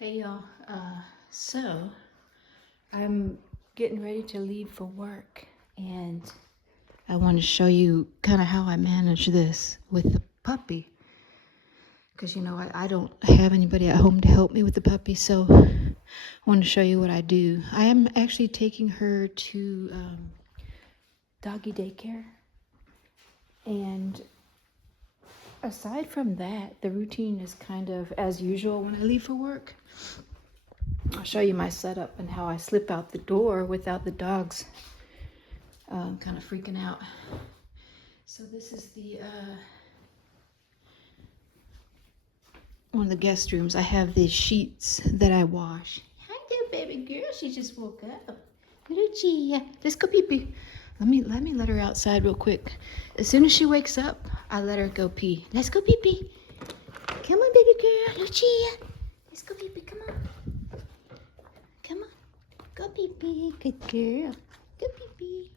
Hey y'all, so I'm getting ready to leave for work and I want to show you kind of how I manage this with the puppy because I don't have anybody at home to help me with the puppy, so I want to show you what I do. I am actually taking her to doggy daycare, and aside from that, the routine is kind of as usual when I leave for work. I'll show you my setup and how I slip out the door without the dogs kind of freaking out. So this is the one of the guest rooms. I have these sheets that I wash. Hi there, baby girl. She just woke up. Lucia, let's go pee pee. Let me let her outside real quick. As soon as she wakes up, I let her go pee. Let's go pee pee. Come on, baby girl. Lucia, let's go pee pee. Come on. Come on. Go pee pee. Good girl. Go pee pee.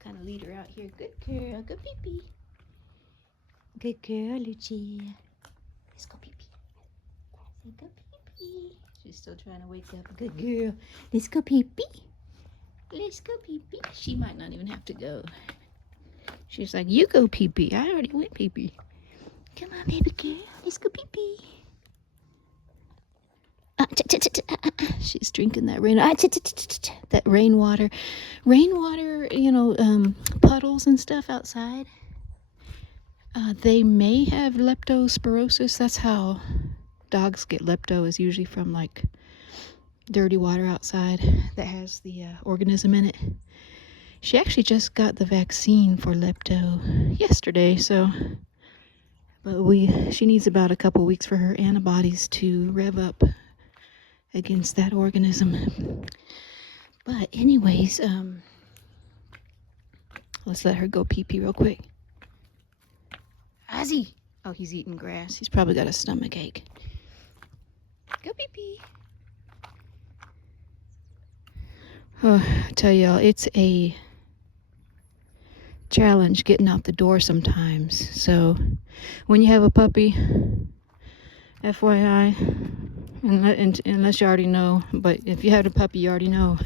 Kind of lead her out here. Good girl. Go pee pee. Good girl, Lucia. Let's go pee pee. Say go pee pee. She's still trying to wake up. Good girl. Let's go pee pee. Let's go pee pee. She might not even have to go. She's like, you go pee pee. I already went pee pee. Come on, baby girl. Let's go pee pee. She's drinking that rain. That rainwater. Rainwater, puddles and stuff outside. They may have leptospirosis. That's how dogs get lepto, is usually from like dirty water outside that has the organism in it. She actually just got the vaccine for lepto yesterday, but she needs about a couple weeks for her antibodies to rev up against that organism. But anyways, let's let her go pee pee real quick. Ozzy! Oh, he's eating grass. He's probably got a stomach ache. Go pee pee. Oh, I tell y'all, it's a challenge getting out the door sometimes. So when you have a puppy, FYI, unless you already know, but if you have a puppy, you already know,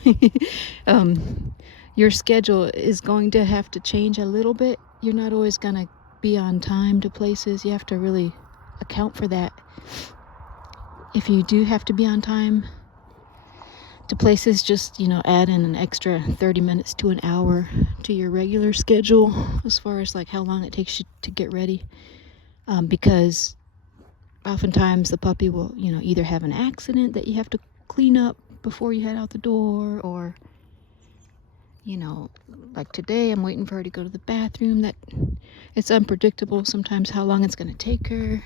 your schedule is going to have to change a little bit. You're not always going to be on time to places. You have to really account for that. If you do have to be on time to places, just add in an extra 30 minutes to an hour to your regular schedule as far as like how long it takes you to get ready, because oftentimes the puppy will either have an accident that you have to clean up before you head out the door, or like today I'm waiting for her to go to the bathroom. That it's unpredictable sometimes how long it's going to take her,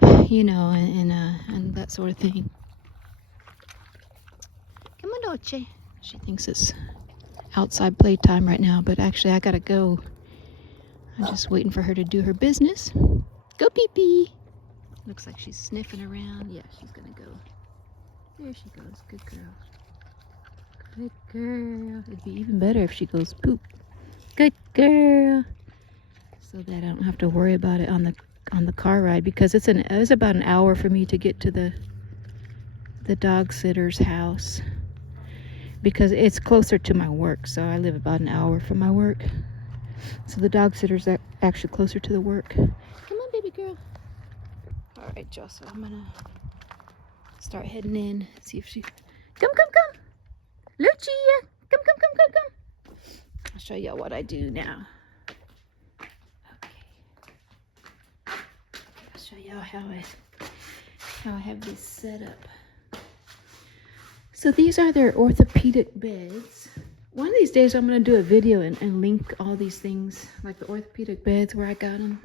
and that sort of thing. Come on, Dolce. She thinks it's outside playtime right now, but actually I gotta go. I'm just waiting for her to do her business. Go pee pee. Looks like she's sniffing around. Yeah, she's gonna go. There she goes. Good girl. Good girl. It'd be even better if she goes poop. Good girl. So that I don't have to worry about it on the car ride, because it's about an hour for me to get to the dog sitter's house, because it's closer to my work. So I live about an hour from my work. So the dog sitter's actually closer to the work. Come on, baby girl. All right, y'all. So I'm gonna start heading in. See if she. Come. Lucia, come. I'll show y'all what I do now. Okay. I'll show y'all how I have this set up. So these are their orthopedic beds. One of these days I'm going to do a video and link all these things, like the orthopedic beds, where I got them,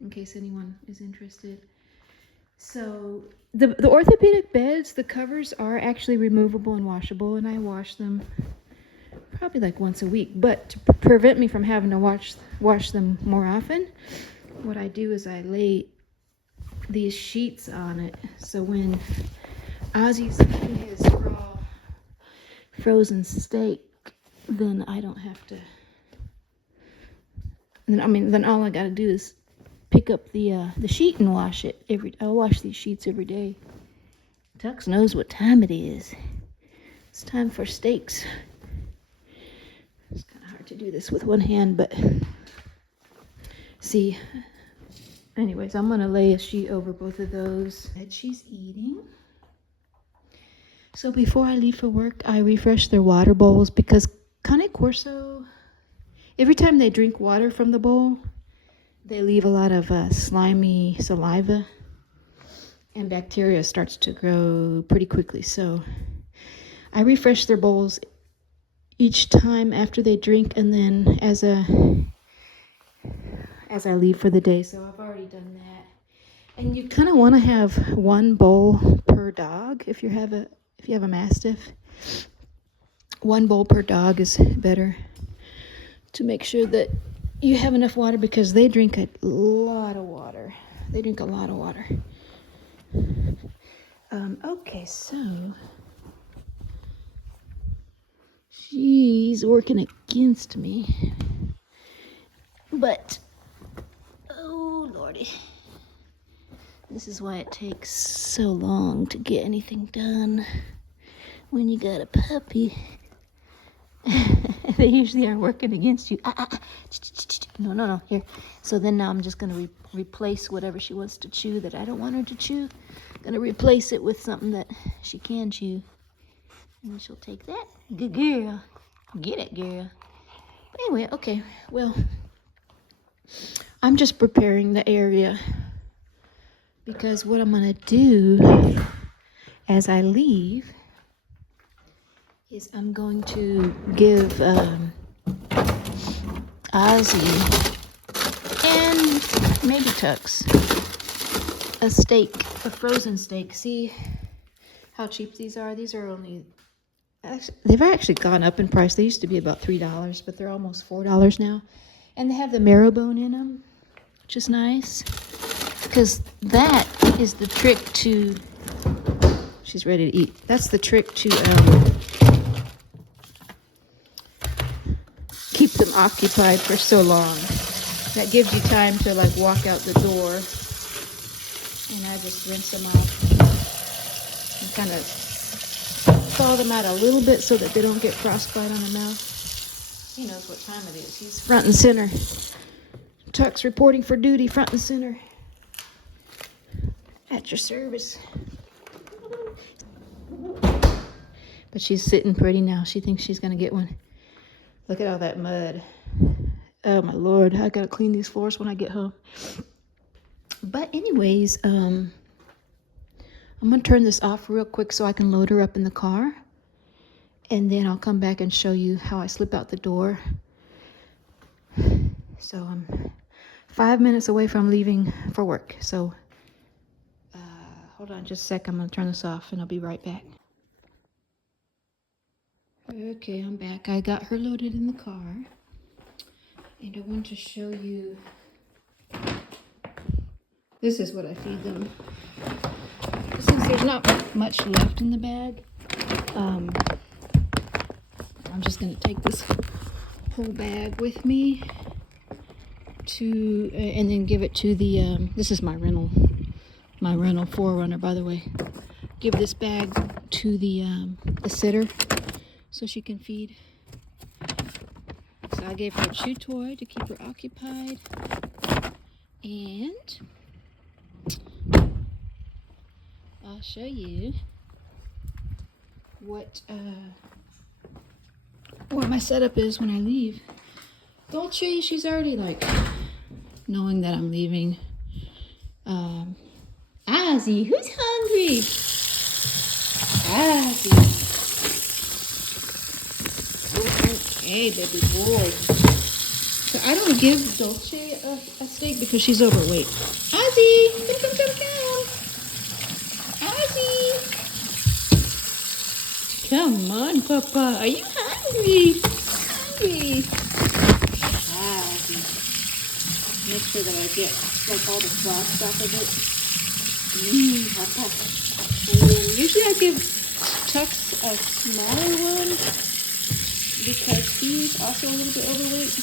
in case anyone is interested. So the orthopedic beds, the covers are actually removable and washable, and I wash them probably like once a week. But to prevent me from having to wash them more often, what I do is I lay these sheets on it. So when Ozzy's eating his raw frozen steak, then I don't have to. Then all I gotta do is pick up the sheet and wash it. I'll wash these sheets every day. Tux knows what time it is. It's time for steaks. It's kind of hard to do this with one hand, but see. Anyways, I'm gonna lay a sheet over both of those. And she's eating. So before I leave for work, I refresh their water bowls because CANE CORSO, every time they drink water from the bowl, they leave a lot of slimy saliva, and bacteria starts to grow pretty quickly. So I refresh their bowls each time after they drink, and then as I leave for the day. So I've already done that. And you kind of want to have one bowl per dog if you have a Mastiff. One bowl per dog is better to make sure that you have enough water, because they drink a lot of water. Okay, so she's working against me. But, oh lordy. This is why it takes so long to get anything done when you got a puppy. They usually are working against you. No, here. So then now I'm just going to replace whatever she wants to chew that I don't want her to chew. Going to replace it with something that she can chew. And she'll take that. Good girl. Get it, girl. But anyway, okay. Well, I'm just preparing the area, because what I'm going to do as I leave is I'm going to give Ozzy and maybe Tux a steak, a frozen steak. See how cheap these are? These are only, they've actually gone up in price. They used to be about $3, but they're almost $4 now. And they have the marrow bone in them, which is nice, because that is the trick to, she's ready to eat. That's the trick to keep them occupied for so long. That gives you time to like walk out the door. And I just rinse them out and kind of thaw them out a little bit so that they don't get frostbite on the mouth. He knows what time it is. He's front and center. Tux reporting for duty, front and center. At your service. But she's sitting pretty now. She thinks she's going to get one. Look at all that mud. Oh my Lord, I gotta clean these floors when I get home. But anyways, I'm gonna turn this off real quick so I can load her up in the car. And then I'll come back and show you how I slip out the door. So I'm 5 minutes away from leaving for work. So hold on just a sec, I'm gonna turn this off and I'll be right back. Okay, I'm back. I got her loaded in the car. And I want to show you, this is what I feed them. Since there's not much left in the bag, I'm just going to take this whole bag with me to, and then give it to the, this is my rental 4Runner, by the way. Give this bag to the sitter so she can feed. So I gave her a chew toy to keep her occupied, and I'll show you what my setup is when I leave. Dolce, she's already like knowing that I'm leaving. Ozzy, who's hungry? Ozzy. Hey, baby boy. So I don't give Dolce a steak because she's overweight. Ozzy! Come. Ozzy! Come on, Papa. Are you hungry? Ozzy. Make sure that I get like all the frost off of it. Papa. And then usually I give Tux a smaller one, because he's also a little bit overweight.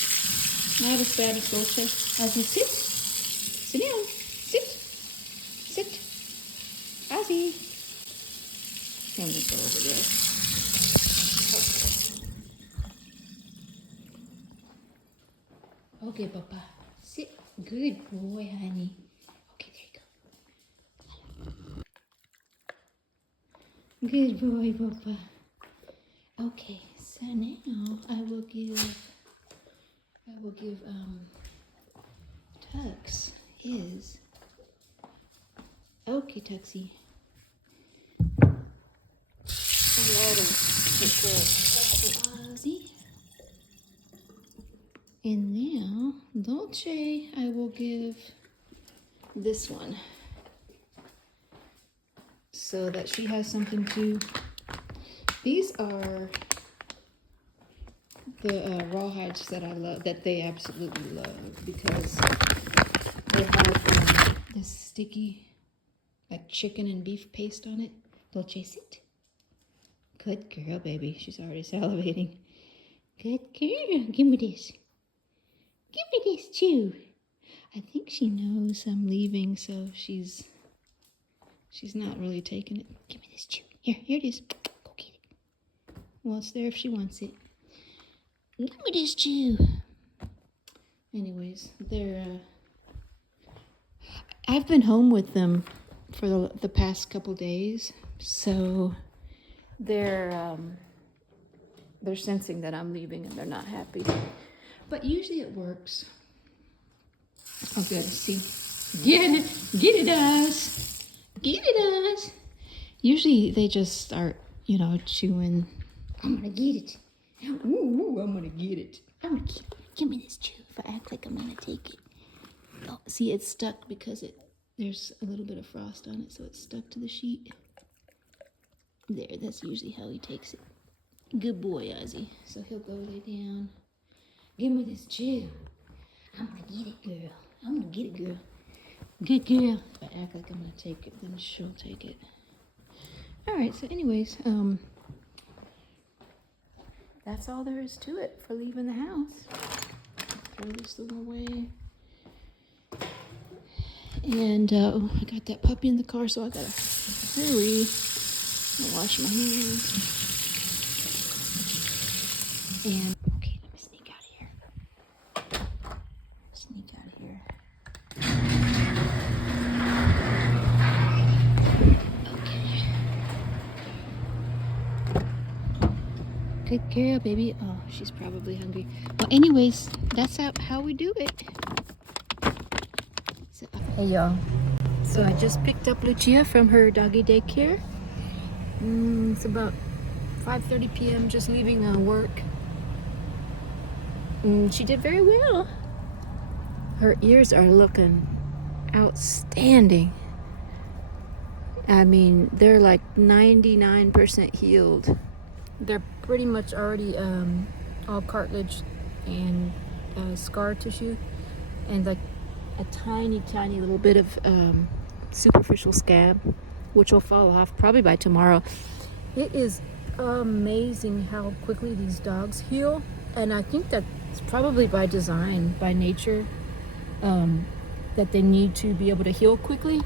Not as bad as Dolce. Ozzy, sit. Sit down. Sit. Sit. Ozzy. Let me go over there. Okay, Papa. Sit. Good boy, honey. Okay, there you go. Good boy, Papa. Okay, so now I will give Tux his. Okay, Tuxie. Ozzy. And now, Dolce, I will give this one so that she has something to. These are the rawhides that I love, that they absolutely love, because they have this sticky, like chicken and beef paste on it. Dolce, sit. Good girl, baby. She's already salivating. Good girl. Give me this. Give me this, chew. I think she knows I'm leaving, so she's not really taking it. Give me this, chew. Here it is. Go get it. Well, it's there if she wants it. Give me this, chew. Anyways, I've been home with them for the past couple days, so they're sensing that I'm leaving and they're not happy. But usually it works. Oh, good. See, get it, us. Get it, us. Usually they just start, chewing. I'm gonna get it. Ooh, I'm gonna get it. I'm gonna get it. Give me this chew. If I act like I'm gonna take it. Oh, see, it's stuck because there's a little bit of frost on it, so it's stuck to the sheet. There, that's usually how he takes it. Good boy, Ozzy. So he'll go lay down. Give me this chew. I'm gonna get it, girl. I'm gonna get it, girl. Good girl. If I act like I'm gonna take it, then she'll take it. Alright, so anyways, that's all there is to it for leaving the house. Throw this little away. And I got that puppy in the car, so I gotta hurry. I'm gonna wash my hands. And okay, let me sneak out of here. Sneak out of here. Okay. Good girl, baby. Oh, she's probably hungry. Well, anyways, that's how we do it. So, hey, y'all. So I just picked up Lucia from her doggy daycare. It's about 5:30 p.m. just leaving work. She did very well. Her ears are looking outstanding. I mean, they're like 99% healed. They're pretty much already all cartilage and scar tissue, and like a tiny little bit of superficial scab, which will fall off probably by tomorrow. It is amazing how quickly these dogs heal, and I think that's probably by design, by nature, that they need to be able to heal quickly.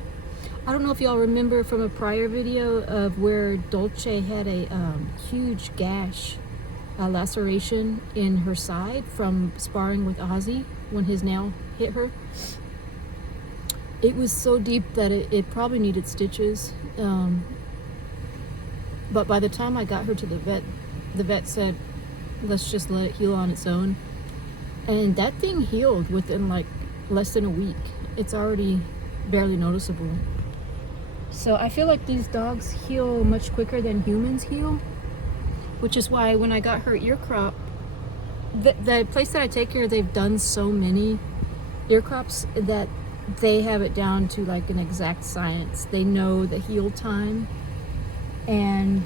I don't know if y'all remember from a prior video of where Dolce had a huge gash, a laceration in her side from sparring with Ozzy when his nail hit her. It was so deep that it probably needed stitches. But by the time I got her to the vet said, let's just let it heal on its own. And that thing healed within like less than a week. It's already barely noticeable. So I feel like these dogs heal much quicker than humans heal, which is why when I got her ear crop, the place that I take her, they've done so many ear crops that they have it down to like an exact science. They know the heal time, and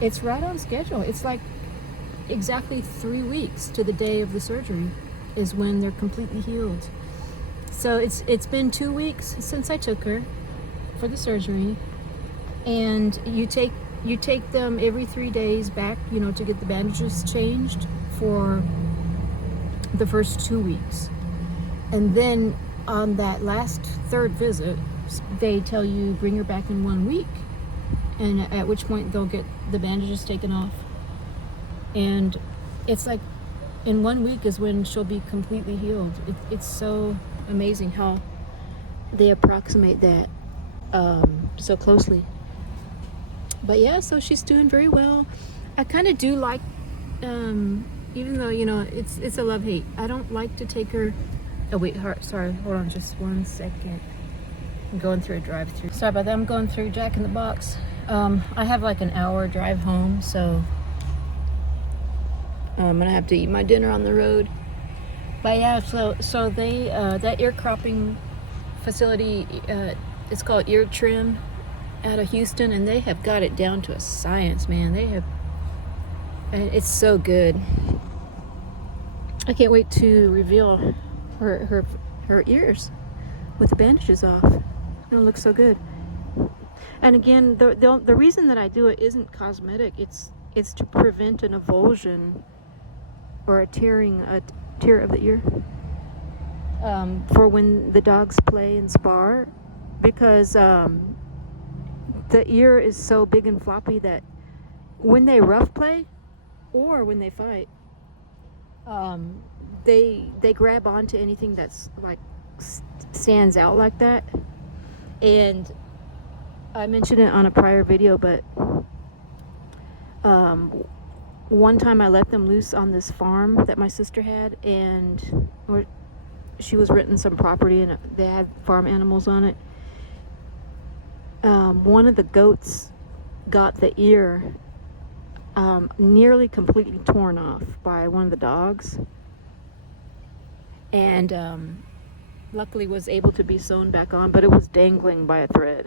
it's right on schedule. It's like exactly 3 weeks to the day of the surgery is when they're completely healed. So it's been 2 weeks since I took her for the surgery, and you take them every 3 days back, to get the bandages changed for the first 2 weeks, and then on that last third visit, they tell you bring her back in 1 week, and at which point they'll get the bandages taken off. And it's like in 1 week is when she'll be completely healed. It's so amazing how they approximate that so closely. But yeah, so she's doing very well. I kind of do like, even though, you know, it's a love-hate. I don't like to take her. Oh wait, sorry, hold on just 1 second. I'm going through a drive-through. Sorry about that. I'm going through Jack in the Box. I have like an hour drive home, so I'm gonna have to eat my dinner on the road. But yeah, so they that ear cropping facility, it's called Ear Trim out of Houston, and they have got it down to a science, man. They have, and it's so good. I can't wait to reveal her ears with the bandages off. It'll look so good. And again, the reason that I do it isn't cosmetic. It's to prevent an avulsion or a tear of the ear, for when the dogs play and spar, because the ear is so big and floppy that when they rough play or when they fight, they grab onto anything that's like stands out like that. And I mentioned it on a prior video, but one time I let them loose on this farm that my sister had, and she was renting some property and they had farm animals on it. One of the goats got the ear nearly completely torn off by one of the dogs, and luckily was able to be sewn back on, but it was dangling by a thread.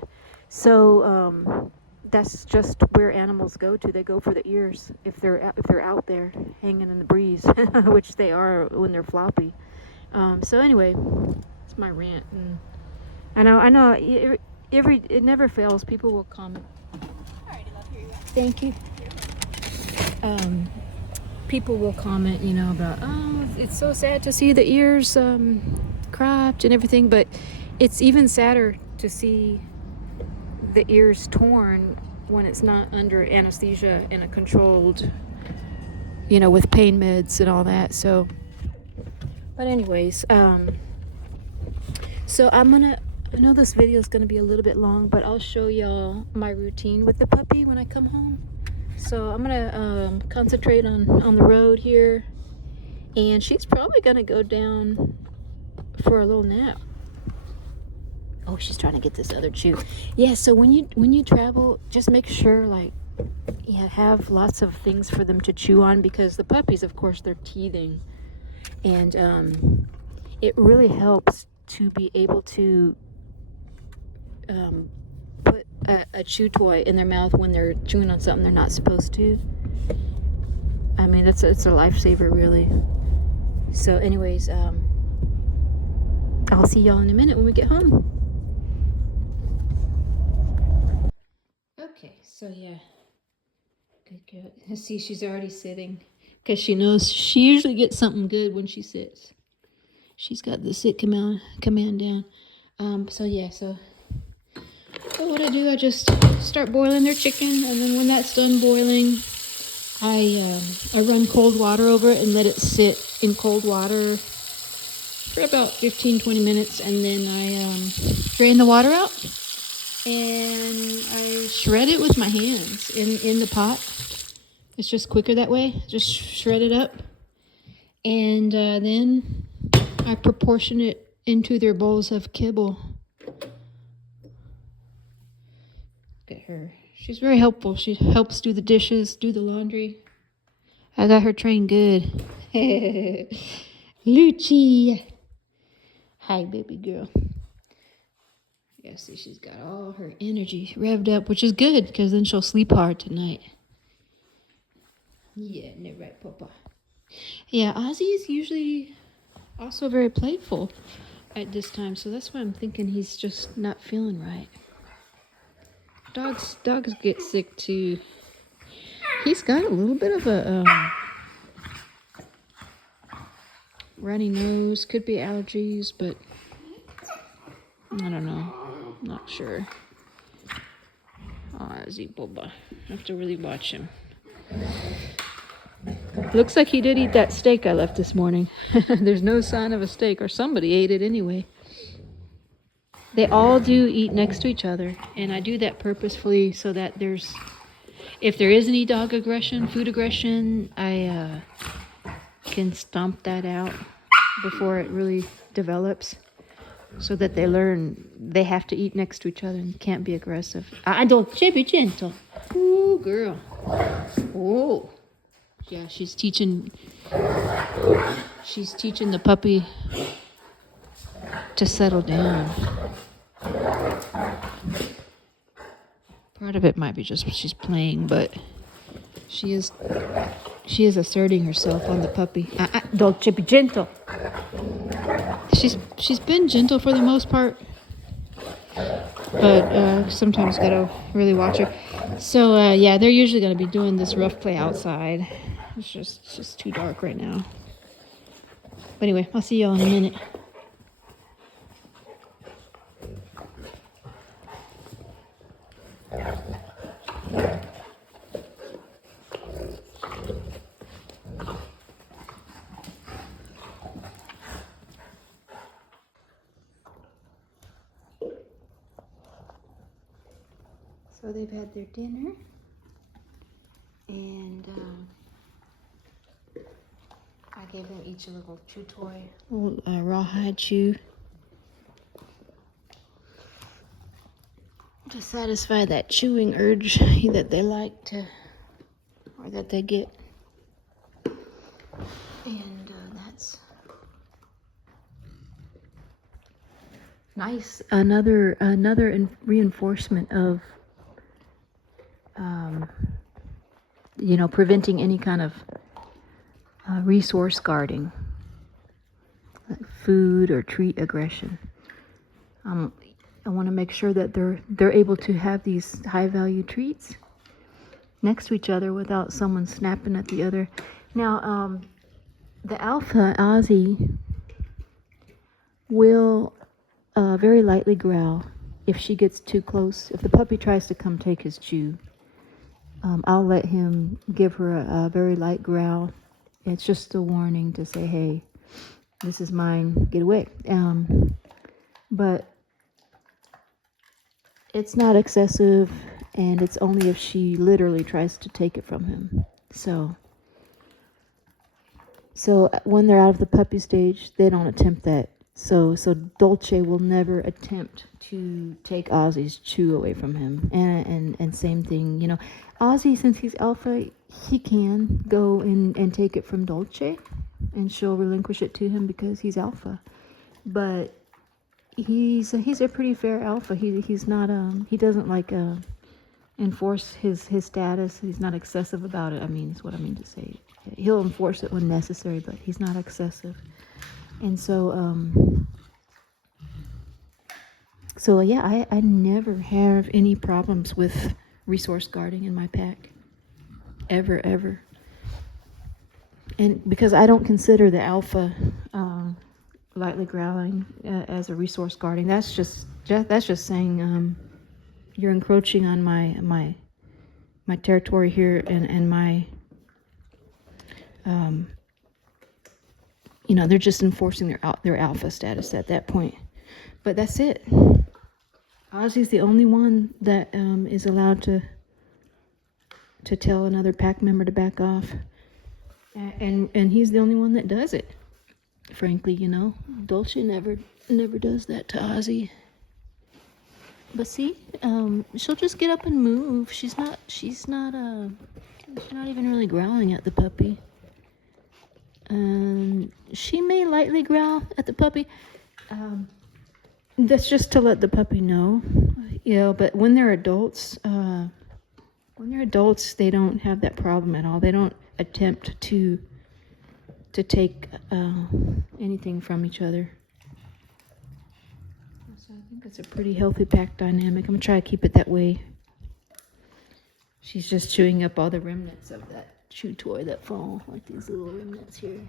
So that's just where animals go to. They go for the ears if they're out there hanging in the breeze, which they are when they're floppy. So anyway, it's my rant, and I know it never fails. People will comment. Alrighty, love, here you go. Thank you. People will comment, you know, about, oh, it's so sad to see the ears cropped and everything, but it's even sadder to see the ears torn when it's not under anesthesia and a controlled, you know, with pain meds and all that. So, but anyways, so I know this video is gonna be a little bit long, but I'll show y'all my routine with the puppy when I come home. So I'm gonna concentrate on the road here, and she's probably gonna go down for a little nap. Oh, she's trying to get this other chew. Yeah, so when you travel, just make sure, like, yeah, have lots of things for them to chew on, because the puppies, of course, they're teething, and it really helps to be able to put a chew toy in their mouth when they're chewing on something they're not supposed to. I mean, it's a lifesaver, really. So anyways, I'll see y'all in a minute when we get home. Okay, so yeah, good girl. See, she's already sitting, because she knows she usually gets something good when she sits. She's got the sit command down. So yeah, so what I just start boiling their chicken, and then when that's done boiling, I run cold water over it and let it sit in cold water for about 15-20 minutes, and then I drain the water out, and I shred it with my hands in the pot. It's just quicker that way. Just shred it up, and then I proportion it into their bowls of kibble. Look at her. She's very helpful. She helps do the dishes, do the laundry. I got her trained good. Lucci. Hi, baby girl. Yeah, see, she's got all her energy revved up, which is good, because then she'll sleep hard tonight. Yeah, no, right, Papa. Yeah, Ozzy is usually also very playful at this time, so that's why I'm thinking he's just not feeling right. Dogs get sick too. He's got a little bit of a runny nose, could be allergies, but I don't know. Not sure. Ozzy Boba. I have to really watch him. Looks like he did eat that steak I left this morning. There's no sign of a steak, or somebody ate it anyway. They all do eat next to each other, and I do that purposefully so that if there is any dog aggression, food aggression, I can stomp that out before it really develops, so that they learn they have to eat next to each other and can't be aggressive. I don't be gentle. Ooh, girl. Oh. Yeah, she's teaching the puppy to settle down. Part of it might be just she's playing, but she is asserting herself on the puppy. Don't be gentle. She's been gentle for the most part, but sometimes gotta really watch her. So yeah, they're usually gonna be doing this rough play outside. It's just too dark right now. But anyway, I'll see y'all in a minute. So they've had their dinner, and I gave them each a little chew toy, a little rawhide chew, to satisfy that chewing urge that they like to, or that they get. And that's nice. Another reinforcement of preventing any kind of resource guarding, like food or treat aggression. I want to make sure that they're able to have these high value treats next to each other without someone snapping at the other. Now, the alpha Ozzy will very lightly growl if she gets too close. If the puppy tries to come take his chew, I'll let him give her a very light growl. It's just a warning to say, hey, this is mine, get away. But it's not excessive, and it's only if she literally tries to take it from him. So when they're out of the puppy stage, they don't attempt that. So Dolce will never attempt to take Ozzy's chew away from him. And same thing, Ozzy, since he's alpha, he can go and take it from Dolce, and she'll relinquish it to him because he's alpha. But he's a pretty fair alpha. He's not he doesn't like enforce his status. He's not excessive about it. Is what I mean to say. He'll enforce it when necessary, but he's not excessive. And so yeah, I never have any problems with resource guarding in my pack, ever. And because I don't consider the alpha lightly growling as a resource guarding, that's just saying you're encroaching on my territory here, and my they're just enforcing their alpha status at that point. But that's it. Ozzy's the only one that is allowed to tell another pack member to back off, and he's the only one that does it. Frankly, Dolce never does that to Ozzy. But see, she'll just get up and move. She's not even really growling at the puppy. She may lightly growl at the puppy. That's just to let the puppy know. But when they're adults, they don't have that problem at all. They don't attempt to take anything from each other. So I think it's a pretty healthy pack dynamic. I'm gonna try to keep it that way. She's just chewing up all the remnants of that chew toy that fall, like these little remnants here.